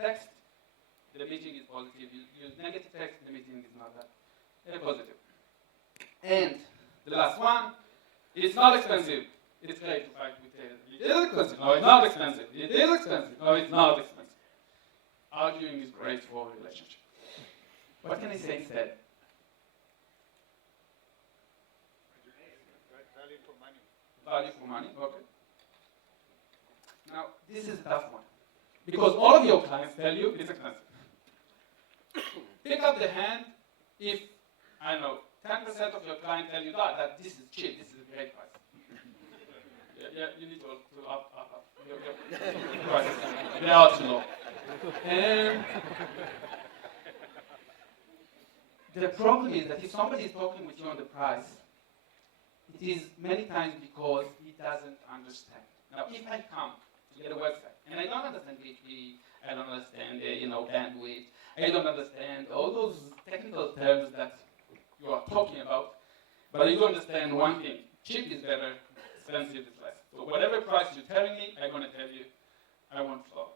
text, the meeting is positive. You use negative text, the meeting is not that positive. And the last one, it's not expensive. It's great to fight with it. It is expensive. No, it's not expensive. It is expensive. No, it's not expensive. Arguing is great for a relationship. What can I say instead? Value for money. Value for money, okay. Now, this is a tough one. Because all of your clients tell you it's expensive. Pick up the hand if, I don't know, 10% of your clients tell you that this is cheap, this is a great price. Yeah, you need to up your prices. They are too low. And the problem is that if somebody is talking with you on the price, it is many times because he doesn't understand. Now, if I come to get a website and I don't understand PHP, I don't understand bandwidth, I don't understand all those technical terms that you are talking about, but I do understand one thing: cheap is better, expensive is less. So whatever price you're telling me, I'm going to tell you, I want less.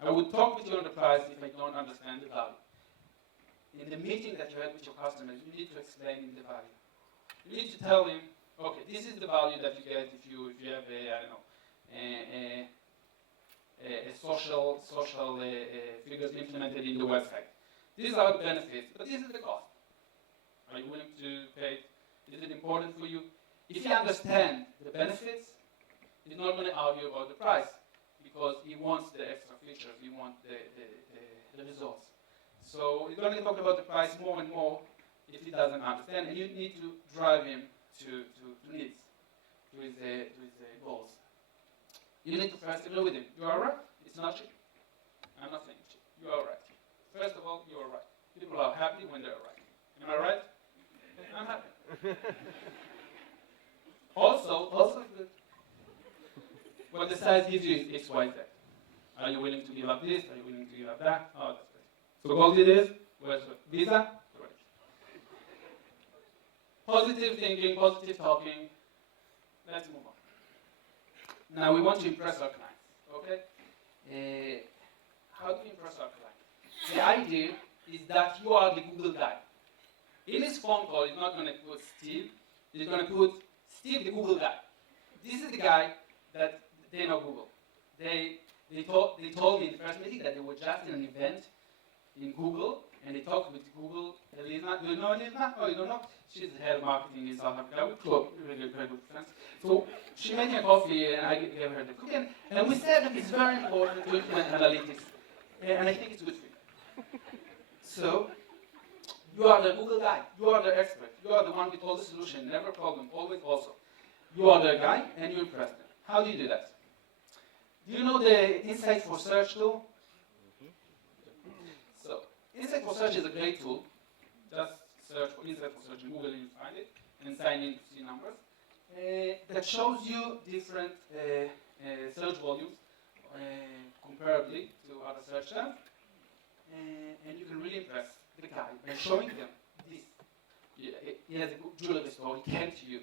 I would talk with you on the price if I don't understand the value. In the meeting that you had with your customers, you need to explain the value. You need to tell him, okay, this is the value that you get if you have a social figures implemented in the website. These are the benefits, but this is the cost. Are you willing to pay? Is it important for you? If you understand the benefits, he's not going to argue about the price because he wants the extra features, he wants the results. So he's going to talk about the price more and more if he doesn't understand, and you need to drive him to needs, to his goals. You need to first agree with him. You are right. It's not cheap. I'm not saying cheap. You are right. First of all, you are right. People are happy when they're right. Am I right? I'm happy. Also, what the size gives you is X, Y, Z. Are you willing to give up this? Are you willing to give up that? Oh, that's great. So gold it is. Where's Visa? Great. Positive thinking, positive talking. Let's move on. Now we want to impress our clients. Okay? How do we impress our clients? The idea is that you are the Google guy. In his phone call, he's not going to put Steve. He's going to put Steve, the Google guy. This is the guy that they know Google. They told me in the first meeting that they were just in an event in Google, and they talked with Google. Elena, do you know Elena? Oh, you don't know? She's the head of marketing in South Africa. We're really very good friends. So she made me a coffee, and I gave her the cookie. And we said that it's very important to implement analytics, and I think it's good for you. So you are the Google guy. You are the expert. You are the one with all the solution. Never problem. Always also. You are the guy, and you impress them. How do you do that? Do you know the Insight for Search tool? So, Insight for Search is a great tool. Just search for Insight for Search in Google and you find it, and sign in to see numbers. That shows you different search volumes comparably to other search terms. And you can really impress the guy by showing them this. He has a jewelry store, he came to you.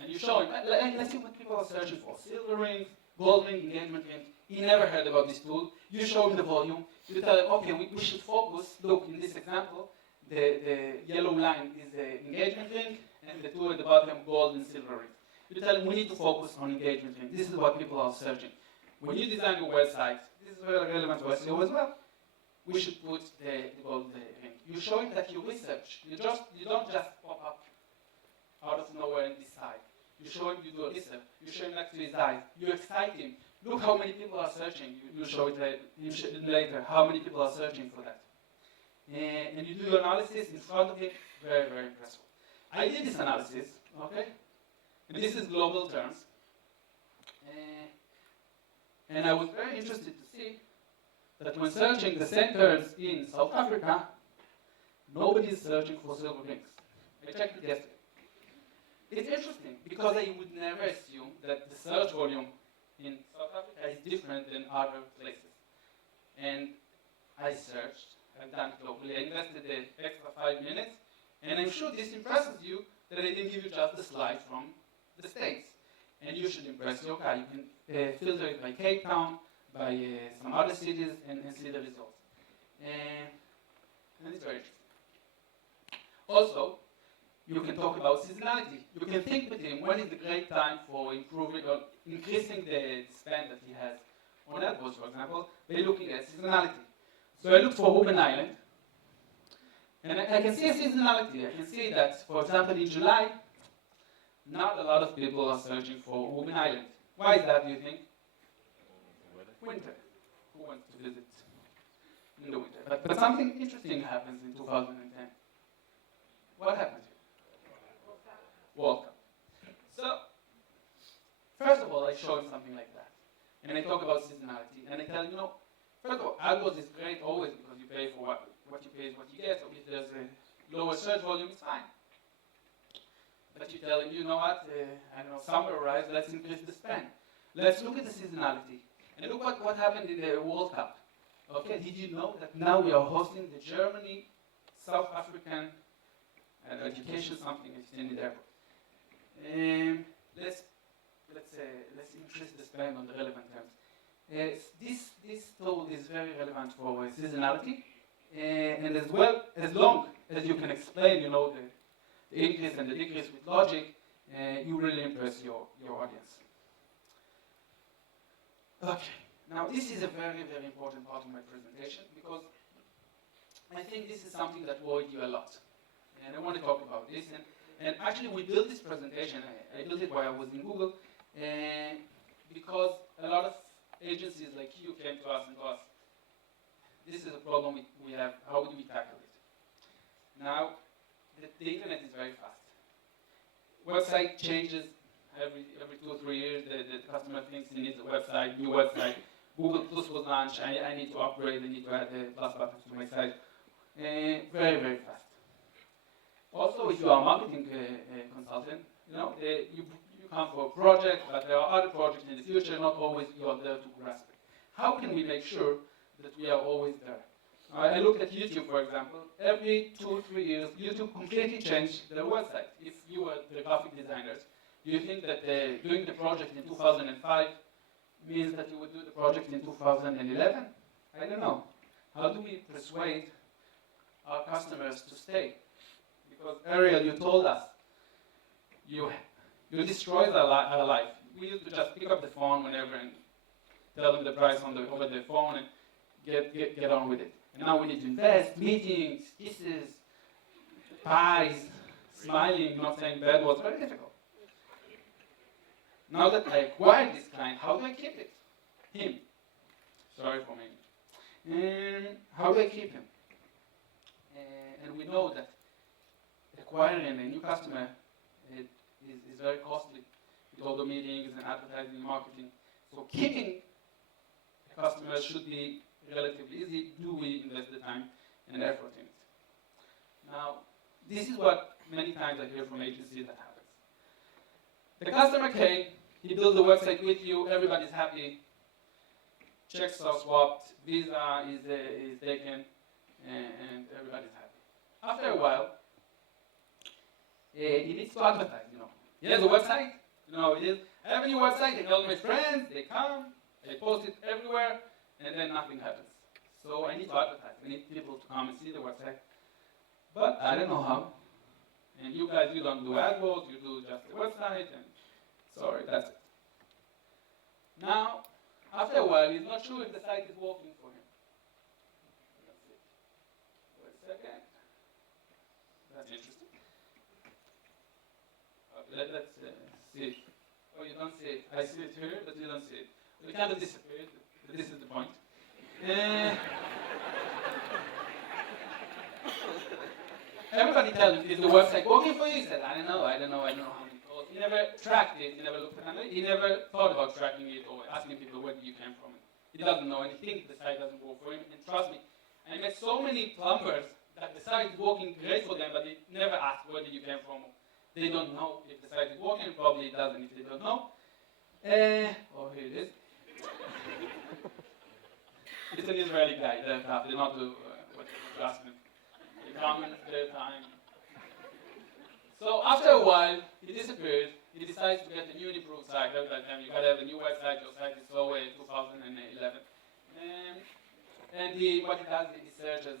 And you show him, let's see what people are searching for. Silver rings, gold ring, engagement ring. He never heard about this tool. You show him the volume. You tell him, okay, we should focus. Look, in this example, the yellow line is the engagement ring, and the two at the bottom, gold and silver ring. You tell him, we need to focus on engagement ring. This is what people are searching. When you design your website, this is very relevant to SEO as well. We should put the gold ring. You show him that you research. You don't just pop up out of nowhere and decide. You show him you do a research. You show him next to his eyes. You excite him. Look how many people are searching. You show it later how many people are searching for that. And you do your analysis in front of him. Very, very impressive. I did this analysis, okay? And this is global terms. And I was very interested to see that when searching the same terms in South Africa, nobody is searching for silver rings. I checked it yesterday. It's interesting because I would never assume that the search volume in South Africa is different than other places. And I searched, I've done it locally, I invested the extra 5 minutes, and I'm sure this impresses you that I didn't give you just the slide from the States. And you should impress your guy. You can filter it by Capetown, by some other cities and see the results. And it's very interesting. Also, you can talk about seasonality. You can think with him when is the great time for improving or increasing the spend that he has on AdWords, for example, by looking at seasonality. So I looked for Ruben Island, and I can see a seasonality. I can see that, for example, in July, not a lot of people are searching for Ruben Island. Why is that, do you think? Winter. Who wants to visit in the winter? But something interesting happens in 2010. What happened here? World Cup. So, first of all, I show him something like that. And I talk about seasonality. And I tell him, first of all, AdWords is great always because you pay for what you pay is what you get. So if there's a lower search volume, it's fine. But you tell him, you know what, I don't know, summer arrives, let's increase the spend. Let's look at the seasonality. And look what happened in the World Cup. Okay, did you know that now we are hosting the Germany, South African education something it's in the airport. Let's increase the spend on the relevant terms. This tool is very relevant for seasonality, and as long as you can explain, the increase and the decrease with logic, you really impress your audience. Okay, now this is a very, very important part of my presentation because I think this is something that worried you a lot. And I want to talk about this. And actually, we built this presentation. I built it while I was in Google, because a lot of agencies like you came to us and told us, this is a problem we have. How do we tackle it? Now, the internet is very fast. Website changes every 2 or 3 years. The customer thinks he needs a website, new website. Google Plus was launched. I need to upgrade. I need to add the plus buttons to my site. Very, very fast. Also, if you are a marketing consultant, you come for a project, but there are other projects in the future, not always you are there to grasp it. How can we make sure that we are always there? I looked at YouTube, for example. Every 2 or 3 years, YouTube completely changed their website. If you were the graphic designers, do you think that doing the project in 2005 means that you would do the project in 2011? I don't know. How do we persuade our customers to stay? Because Ariel, you told us, you destroyed our life. We used to just pick up the phone whenever and tell them the price over the phone and get on with it. And now we need to invest, meetings, kisses, pies, smiling, not saying bad words, very difficult. Now that I acquired this client, how do I keep it? Him. Sorry for me. How do I keep him? And we know that acquiring a new customer is very costly with all the meetings and advertising and marketing. So keeping a customer should be relatively easy. Do we invest the time and effort in it? Now, this is what many times I hear from agencies that happens. The customer came, he built the website with you, everybody's happy, checks are swapped, visa is taken, and everybody's happy. After a while, he needs to advertise, He has a website, it is. I have a new website, I tell my friends, they come, I post it everywhere, and then nothing happens. So I need to advertise. I need people to come and see the website. But I don't know how. And you guys, you don't do AdWords, you do just the website, and sorry, that's it. Now, after a while, he's not sure if the site is working for him. Let's see. Wait a second. That's interesting. Okay, let's see it. Oh, you don't see it. I see it here, but you don't see it. We kind of disappeared. This is the point. Everybody tells me, is the website working for you? He said, I don't know how many calls. He never tracked it, he never looked at it, he never thought about tracking it or asking people where you came from. He doesn't know, and he thinks the site doesn't work for him. And trust me, I met so many plumbers that the site is working great for them, but they never ask where you came from. They don't know if the site is working, probably it doesn't if they don't know. Oh, here it is. It's an Israeli guy, they not do what you ask them. They come in their time. So after a while, he disappeared, he decides to get a new and improved site. Every time you gotta have a new website, your site is so 2011. And what he does, he searches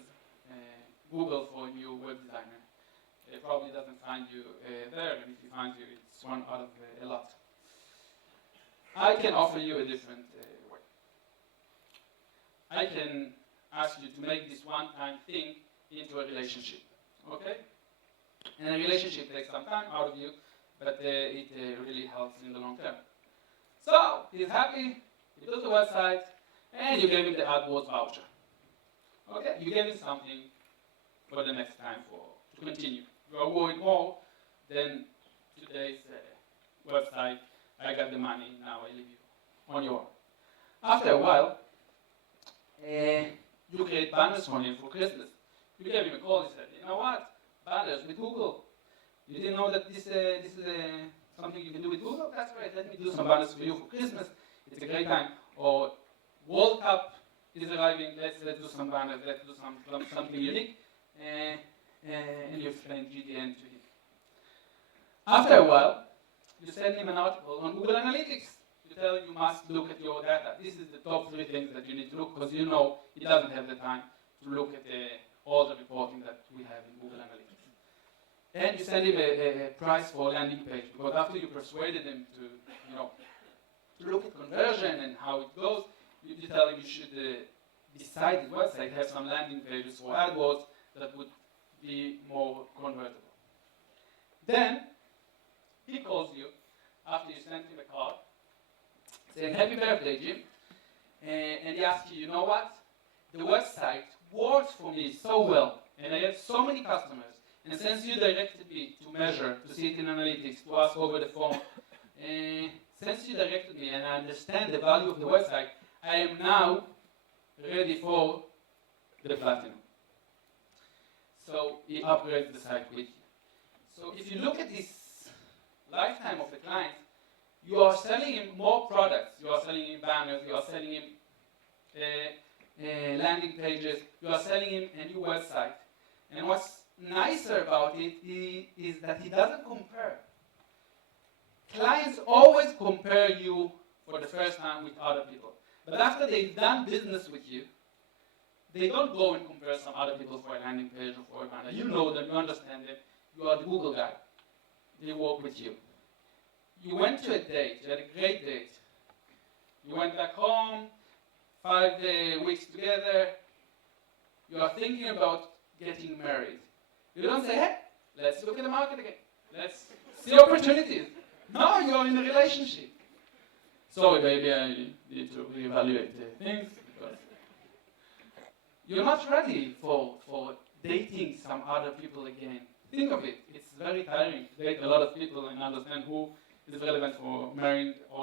Google for a new web designer. It probably doesn't find you there, and if he finds you, it's one out of a lot. I can offer you a different way. I can ask you to make this one-time thing into a relationship, okay? And a relationship takes some time out of you, but it really helps in the long term. So, he's happy, he built the website, and you gave him the AdWords voucher. Okay, you gave him something for the next time to continue. You are worried more than today's website. I got the money, now I leave you on your own. After a while, you create banners for him for Christmas. You gave him a call, he said, you know what, banners with Google. You didn't know that this is something you can do with Google? That's great, let me do some banners for you for Christmas. It's a great time. Or World Cup is arriving, let's do some banners, let's do something unique. And you explain GDN to him. After a while, you send him an article on Google Analytics. You tell him you must look at your data. This is the top 3 things that you need to look, because you know he doesn't have the time to look at all the reporting that we have in Google Analytics. And you send him a price for a landing page, because after you persuaded him to look at conversion and how it goes, you tell him you should, beside the website, have some landing pages for AdWords that would be more convertible. Then, he calls you after you sent him a card saying, happy birthday, Jim. And he asks you, you know what? The website works for me so well, and I have so many customers. And since you directed me to measure, to see it in analytics, to ask over the phone, since you directed me and I understand the value of the website, I am now ready for the platinum. So he upgrades the site with you. So if you look at this lifetime of the client, you are selling him more products. You are selling him banners, you are selling him landing pages, you are selling him a new website. And what's nicer about it is that he doesn't compare. Clients always compare you for the first time with other people. But after they've done business with you, they don't go and compare some other people for a landing page or for a banner. You know them, you understand them, you are the Google guy. They work with you. You went to a date, you had a great date. You went back home, 5 weeks together, you are thinking about getting married. You don't say, hey, let's look at the market again. Let's see opportunities. No, you're in a relationship. Sorry, baby, I need to reevaluate things. Because you're not ready for dating some other people again. Think of it. It's very tiring to date a lot of people and understand who is relevant for marrying or